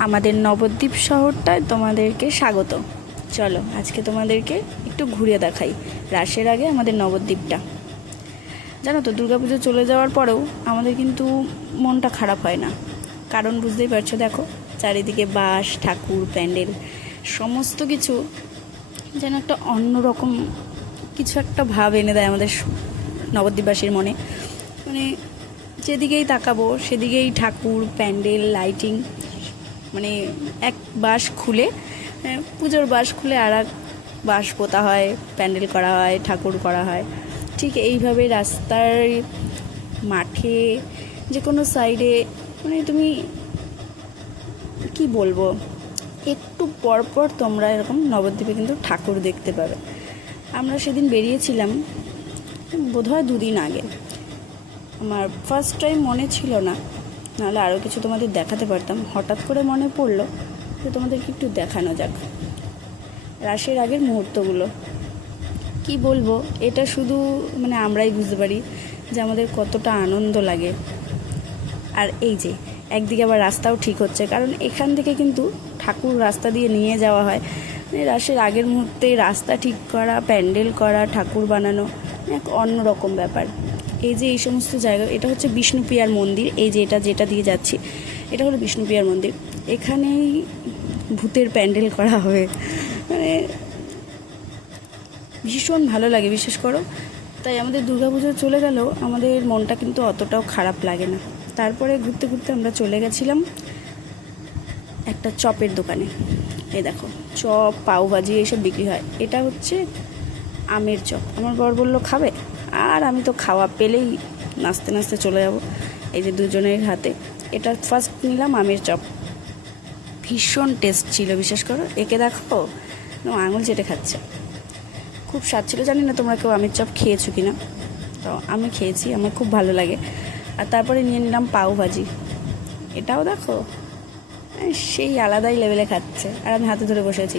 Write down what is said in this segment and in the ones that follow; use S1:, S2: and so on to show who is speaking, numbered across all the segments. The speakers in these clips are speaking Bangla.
S1: আমাদের নবদ্বীপ শহরটায় তোমাদেরকে স্বাগত। চলো, আজকে তোমাদেরকে একটু ঘুরে দেখাই রাসের আগে আমাদের নবদ্বীপটা। জানো তো, দুর্গাপুজো চলে যাওয়ার পরেও আমাদের কিন্তু মনটা খারাপ হয় না। কারণ বুঝতেই পারছ, দেখো, চারিদিকে বাস ঠাকুর, প্যান্ডেল, সমস্ত কিছু যেন একটা অন্যরকম কিছু একটা ভাব এনে দেয় আমাদের নবদ্বীপবাসীর মনে। মানে যেদিকেই তাকাবো, সেদিকেই ঠাকুর, প্যান্ডেল, লাইটিং মানে এক বাঁশ খুলে পুজোর বাঁশ খুলে আর এক বাঁশ পোতা হয়, প্যান্ডেল করা হয়, ঠাকুর করা হয়। ঠিক এইভাবে রাস্তার মাঠে যে কোনো সাইডে মানে তুমি কি বলব, একটু পর পর তোমরা এরকম নবদ্বীপে কিন্তু ঠাকুর দেখতে পাবে। আমরা সেদিন বেরিয়েছিলাম, বোধহয় দুদিন আগে। আমার ফার্স্ট টাইম মনে ছিল না। নাহলে আরও কিছু তোমাদের দেখাতে পারতাম। হঠাৎ করে মনে পড়ল যে তোমাদেরকে একটু দেখানো যাক। রাশের আগের মুহূর্তগুলো। কি বলব? এটা শুধু মানে আমরাই বুঝতে পারি যে আমাদের কতটা আনন্দ লাগে। আর এই যে, একদিকে আবার রাস্তাও ঠিক হচ্ছে, কারণ এখান থেকে কিন্তু ঠাকুর রাস্তা দিয়ে নিয়ে যাওয়া হয়। মানে রাসের আগের মুহূর্তে রাস্তা ঠিক করা, প্যান্ডেল করা, ঠাকুর বানানো, এক অন্যরকম ব্যাপার। এই যে এই সমস্ত জায়গা, এটা হচ্ছে বিষ্ণুপ্রিয়ার মন্দির, এই যে এটা যেটা দিয়ে যাচ্ছি, এটা হলো বিষ্ণুপ্রিয়ার মন্দির। এখানেই ভূতের প্যান্ডেল করা হবে। মানে ভীষণ ভালো লাগে বিশেষ করো। তাই আমাদের দুর্গাপুজো চলে গেলেও আমাদের মনটা কিন্তু অতটাও খারাপ লাগে না। তারপরে ঘুরতে ঘুরতে আমরা চলে গেছিলাম একটা চপের দোকানে। এই দেখো, চপ পাওভাজি এইসব বিক্রি হয়। এটা হচ্ছে আমের চপ। আমার বর বলল, খাবে? আর আমি তো খাওয়া পেলেই নাচতে নাচতে চলে যাব এই যে দুজনের হাতে। এটা ফার্স্ট নিলাম আমের চপ। ভীষণ টেস্ট ছিল বিশেষ করে। একে দেখো আঙুল চেটে খাচ্ছে। খুব স্বাদ ছিল, জানি না তোমরা কেউ আমের চপ খেয়েছো কি না তো আমি খেয়েছি, আমার খুব ভালো লাগে। আর তারপরে নিয়ে নিলাম পাও ভাজি। এটাও দেখো সেই আলাদাই লেভেলে খাচ্ছে। আর আমি হাতে ধরে বসেছি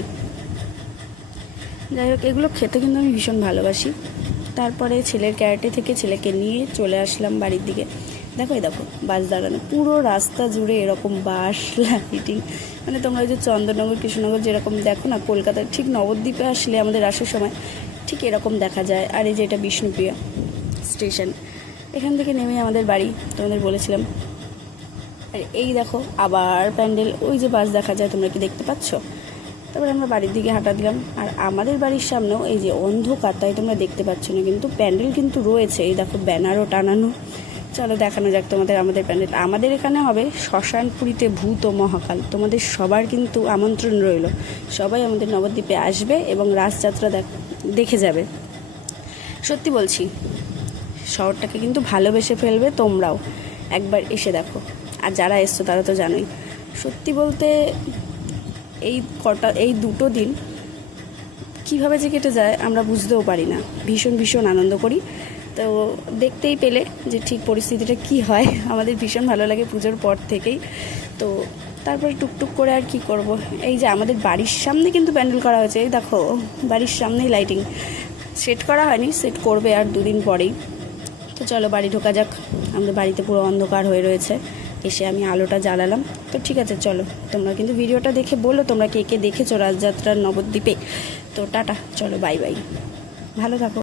S1: যাই হোক, এগুলো খেতে কিন্তু আমি ভীষণ ভালোবাসি। তারপরে ছেলের ক্যারেটে থেকে ছেলেকে নিয়ে চলে আসলাম বাড়ির দিকে। দেখো এই দেখো, বাস দাঁড়ানো, পুরো রাস্তা জুড়ে এরকম বাস লাইটিং মানে তোমরা ওই যে চন্দননগর, কৃষ্ণনগর যেরকম দেখো না, কলকাতার ঠিক নবদ্বীপে আসলে আমাদের আসার সময় ঠিক এরকম দেখা যায়। আর এই যে এটা বিষ্ণুপ্রিয়া স্টেশন, এখান থেকে নেমে আমাদের বাড়ি, তোমাদের বলেছিলাম। আর এই দেখো, আবার প্যান্ডেল, ওই যে বাস দেখা যায়, তোমরা কি দেখতে পাচ্ছ? তারপরে আমরা বাড়ির দিকে হাঁটা দিলাম। আর আমাদের বাড়ির সামনেও এই যে অন্ধকার, তাই তোমরা দেখতে পাচ্ছ না, কিন্তু প্যান্ডেল কিন্তু রয়েছে। এই দেখো, ব্যানারও টানানো। চলো দেখানো যাক তোমাদের আমাদের প্যান্ডেল। আমাদের এখানে হবে শ্মশানপুরীতে ভূত ও মহাকাল। তোমাদের সবার কিন্তু আমন্ত্রণ রইল। সবাই আমাদের নবদ্বীপে আসবে এবং রাসযাত্রা দেখ- যাবে। সত্যি বলছি, শহরটাকে কিন্তু ভালোবেসে ফেলবে তোমরাও। একবার এসে দেখো। আর যারা এসছো তারা তো জানোই। সত্যি বলতে এই কটা, এই দুটো দিন কীভাবে যে কেটে যায় আমরা বুঝতেও পারি না। ভীষণ ভীষণ আনন্দ করি। তো দেখতেই পেলে যে ঠিক পরিস্থিতিটা কি হয়। আমাদের ভীষণ ভালো লাগে পুজোর পর থেকেই। তো তারপরে টুকটুক করে আর কি করব। এই যে আমাদের বাড়ির সামনে কিন্তু প্যান্ডেল করা হয়েছে। এই দেখো, বাড়ির সামনেই লাইটিং সেট করা হয়নি সেট করবে আর দুদিন পরেই। তো চলো বাড়ি ঢোকা যাক। আমাদের বাড়িতে পুরো অন্ধকার হয়ে রয়েছে। এসে আমি আলোটা জ্বালালাম। তো ঠিক আছে, চলো। তোমরা কিন্তু ভিডিওটা দেখে বলো, তোমরা কে কে দেখেছ রাজযাত্রার নবদ্বীপে। তো টাটা, চলো, বাই বাই। ভালো থাকো।